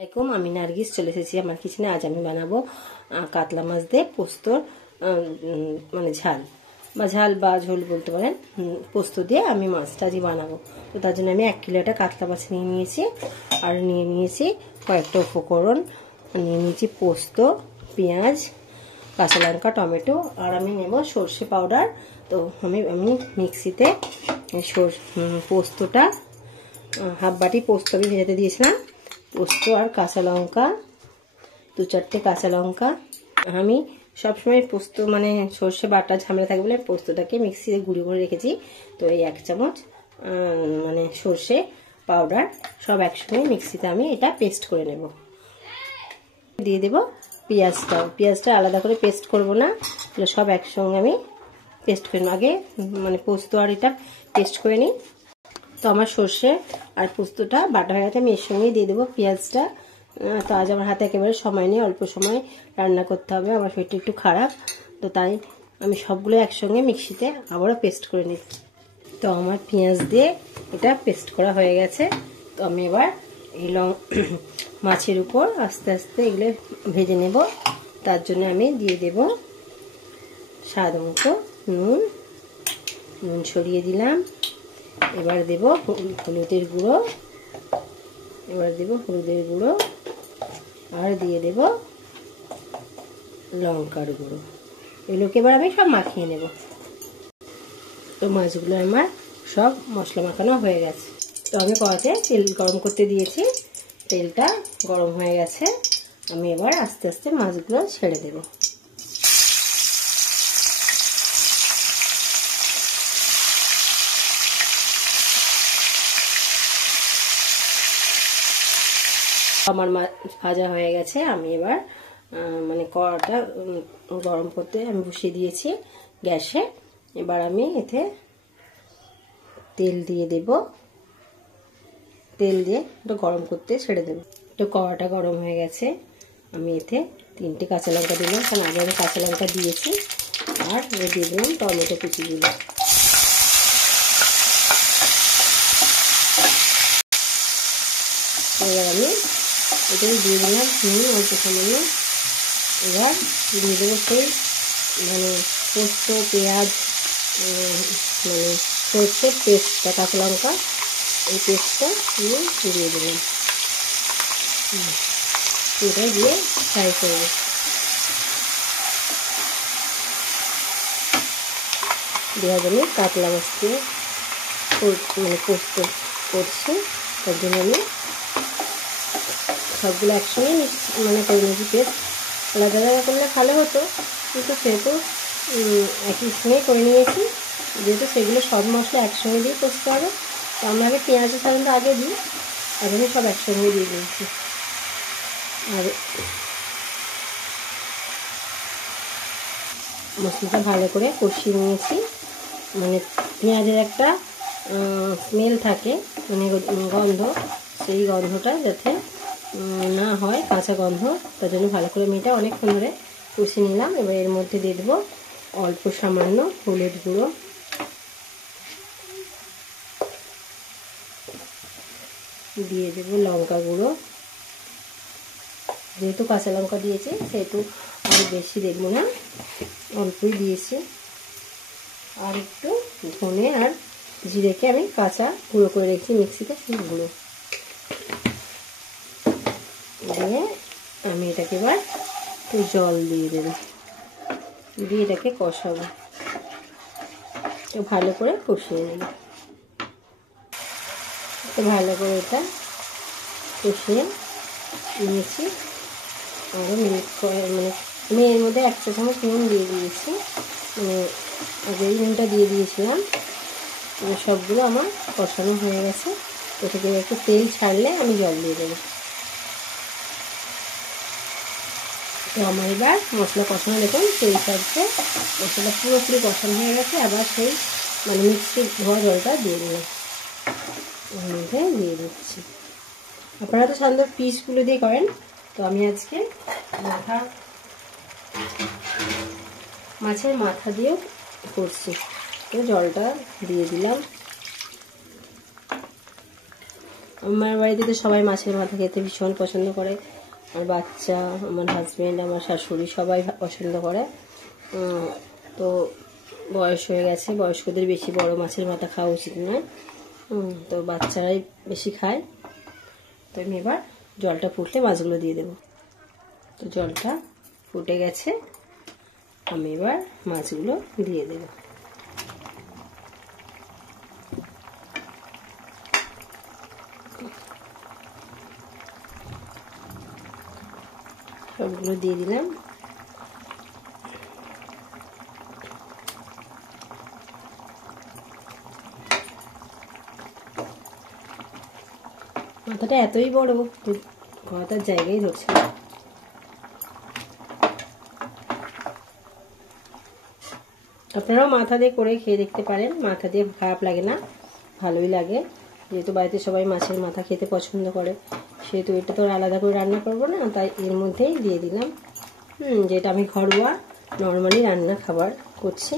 আসসালামাইকুম, আমি নার্গিস চলে এসেছি আমার কিচেনে। আজ আমি বানাবো কাতলা মাছ দিয়ে পোস্তর মানে ঝাল বা ঝোল বলতে পারেন। পোস্ত দিয়ে আমি মাছটা আজকে বানাবো। তো তার জন্য আমি 1 কিলোটা কাতলা মাছ নিয়ে নিয়েছি, আর নিয়ে নিয়েছি কয়েকটা উপকরণ। নিয়ে নিয়েছি পোস্ত, পেঁয়াজ, কাঁচা লঙ্কা, টমেটো, আর আমি নেব সর্ষে পাউডার। তো আমি মিক্সিতে পোস্তটা হাফ বাটি পোস্ত আমি ভেজাতে দিয়েছিলাম। পোস্ত আর কাঁচা লঙ্কা, 2-4টে কাঁচা লঙ্কা। আমি সবসময় পোস্ত মানে সর্ষে বাটা ঝামেলা থাকে বলে পোস্তটাকে মিক্সিতে গুঁড়ো করে রেখেছি। তো এই 1 চামচ মানে সর্ষে পাউডার সব একসঙ্গে মিক্সিতে আমি এটা পেস্ট করে নেব। দিয়ে দেব পেঁয়াজটা আলাদা করে পেস্ট করব না, সব একসঙ্গে আমি পেস্ট করে নেব। আগে মানে পোস্ত আর এটা পেস্ট করে নিই। তো আমার সর্ষে আর পোস্তটা বাটা হয়ে গেছে, আমি এর সঙ্গেই দিয়ে দেবো পেঁয়াজটা। তো আজ আমার হাতে একেবারে সময় নেই, অল্প সময় রান্না করতে হবে, আমার শরীরটা একটু খারাপ। তো তাই আমি সবগুলো একসঙ্গে মিক্সিতে আবারও পেস্ট করে নিচ্ছি। তো আমার পেঁয়াজ দিয়ে এটা পেস্ট করা হয়ে গেছে। তো আমি এবার এই মাছের উপর আস্তে আস্তে এগুলো ভেজে নেব। তার জন্য আমি দিয়ে দেব স্বাদ মতো নুন ছড়িয়ে দিলাম। এবার দেব হলুদের গুঁড়ো, আর দিয়ে দেব লঙ্কার গুঁড়ো। এগুলোকে এবার আমি সব মাখিয়ে নেব। তো মাছগুলো আমার সব মশলা মাখানো হয়ে গেছে। তো আমি কড়াতে তেল গরম করতে দিয়েছি, তেলটা গরম হয়ে গেছে। আমি এবার আস্তে আস্তে মাছগুলো ছেড়ে দেব। আমার মাছ ভাজা হয়ে গেছে। আমি এবার মানে কড়াটা গরম করতে আমি বসিয়ে দিয়েছি গ্যাসে। এবার আমি এতে তেল দিয়ে দেব, তেল দিয়ে একটু গরম করতে ছেড়ে দেবো। তো কড়াটা গরম হয়ে গেছে, আমি এতে 3টে কাঁচা লঙ্কা দিলাম, কারণ আগে আমি কাঁচা লঙ্কা দিয়েছি। আর দিয়ে দিলাম টমেটো কুচি দিলাম। এবার আমি এটাই দিয়ে দিলাম নুন অল্প সামান্য। এবার দিয়ে দেবো সেই মানে পোস্ত, পেঁয়াজ, মানে সর্ষের পেস্টটা, কাঁচা লঙ্কা, এই পেস্টটা আমি দিয়ে দিলাম। এটা দিয়ে ফ্রাই করবো। দেওয়ার জন্য কাতলা মাছ দিয়ে মানে পোস্ত করছি, তার জন্য আমি সবগুলো একসঙ্গে মানে করে নিয়েছি। পেস্ট আলাদা আলাদা করলে ভালো হতো, কিন্তু সেহেতু একই সঙ্গে করে নিয়েছি। যেহেতু সেগুলো সব মশলা একসঙ্গে দিয়ে কষতে হবে, তো আমরা আগে পেঁয়াজের সাধারণত আগে দিই, আর আমি সব একসঙ্গে দিয়ে দিয়েছি। আর মশলাটা ভালো করে কষিয়ে নিয়েছি। মানে পেঁয়াজের একটা স্মেল থাকে, মানে গন্ধ, সেই গন্ধটা যাতে না হয়, কাঁচা গন্ধ, তার জন্য ভালো করে মেয়েটা অনেকক্ষণ ধরে কষিয়ে নিলাম। এবার এর মধ্যে দিয়ে দেবো অল্প সামান্য হলুদ গুঁড়ো, দিয়ে দেবো লঙ্কা গুঁড়ো। যেহেতু কাঁচা লঙ্কা দিয়েছি সেহেতু আমি বেশি দেবো না, অল্পই দিয়েছি। আর একটু ধনে আর জিরেকে আমি কাঁচা গুঁড়ো করে রেখেছি মিক্সিতে, সেই গুঁড়ো দিয়ে আমি এটাকে এবার একটু জল দিয়ে দেবো, দিয়ে এটাকে কষাবো, ভালো করে কষিয়ে নেব। ভালো করে এটা কষিয়ে নিয়েছি। আরও মিনিট মানে আমি এর মধ্যে 1 চা চামচ নুন দিয়ে দিয়েছি, মানে আগেই নুনটা দিয়ে দিয়েছিলাম। সবগুলো আমার কষানো হয়ে গেছে। তো থেকে একটু তেল ছাড়লে আমি জল দিয়ে দেবো। তো আমার এবার মশলা কষানো, দেখুন তেল ছাড়ছে, মশলাটা পুরোপুরি কষানো হয়ে গেছে। আবার সেই মানে মিক্সি ধোয়া জলটা দিয়ে দিলাম, ওর মধ্যে দিয়ে দিচ্ছি। আপনারা তো সাধারণত পিসগুলো দিয়ে করেন, তো আমি আজকে মাছের মাথা দিয়েও করছি। তো জলটা দিয়ে দিলাম। আমার বাড়িতে তো সবাই মাছের মাথা খেতে ভীষণ পছন্দ করে, আমার বাচ্চা, আমার হাজব্যান্ড, আমার শাশুড়ি সবাই পছন্দ করে। তো বয়স হয়ে গেছে, বয়স্কদের বেশি বড় মাছের মাথা খাওয়া উচিত নয়, তো বাচ্চারাই বেশি খায়। তো আমি এবার জলটা ফুটলে মাছগুলো দিয়ে দেবো। তো জলটা ফুটে গেছে, আমি এবার মাছগুলো দিয়ে দেব। সবগুলো দিয়ে দিলাম। মাথাটা এতই বড় কথার জায়গায় ধরছে না। আপনারাও মাথা দিয়ে করে খেয়ে দেখতে পারেন, মাথা দিয়ে খারাপ লাগে না, ভালোই লাগে। যেহেতু বাড়িতে সবাই মাছের মাথা খেতে পছন্দ করে, সেহেতু এটা তো আলাদা করে রান্না করব না, তাই এর মধ্যেই দিয়ে দিলাম। যেটা আমি ঘরোয়া নর্মালি রান্না খাবার করছি।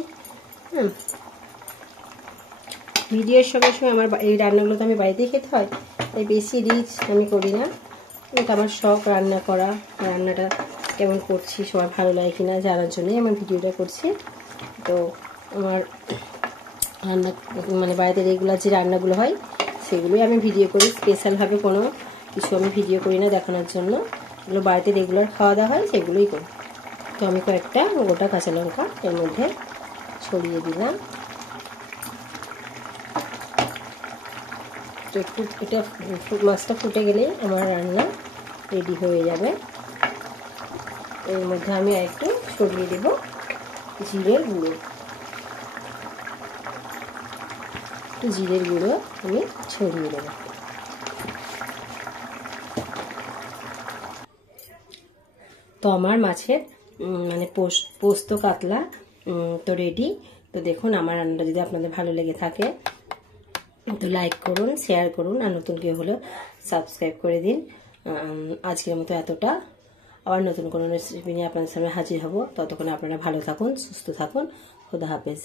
ভিডিওর সঙ্গে সঙ্গে আমার এই রান্নাগুলো তো আমি বাড়িতেই খেতে হয়, তাই বেশি রিচ আমি করি না। এটা আমার শখ রান্না করা, রান্নাটা কেমন করছি সবার ভালো লাগে কিনা জানার জন্যই আমার ভিডিওটা করছি। তো আমার রান্না মানে বাড়িতে রেগুলার যে রান্নাগুলো হয় সেগুলোই আমি ভিডিও করি, স্পেশালভাবে কোনো কিছু আমি ভিডিও করি না দেখানোর জন্য। এগুলো বাড়িতে রেগুলার খাওয়া দাওয়া হয় সেগুলোই করি। তো আমি কয়েকটা গোটা কাঁচা লঙ্কা এর মধ্যে ছড়িয়ে দিলাম। তো একটু এটা মাছটা ফুটে গেলেই আমার রান্না রেডি হয়ে যাবে। এর মধ্যে আমি একটু ছড়িয়ে দেব জিরের গুঁড়ো। জিরের গুঁড়ো আমি ছড়িয়ে দেব। তো আমার মাছের মানে পোস্ত কাতলা তো রেডি। তো দেখুন আমার রান্নাটা যদি আপনাদের ভালো লেগে থাকে তো লাইক করুন, শেয়ার করুন, আর নতুন কেউ হলে সাবস্ক্রাইব করে দিন। আজকের মতো এতটা, আবার নতুন কোনো রেসিপি নিয়ে আপনাদের সামনে হাজির হব। ততক্ষণ আপনারা ভালো থাকুন, সুস্থ থাকুন। খোদা হাফেজ।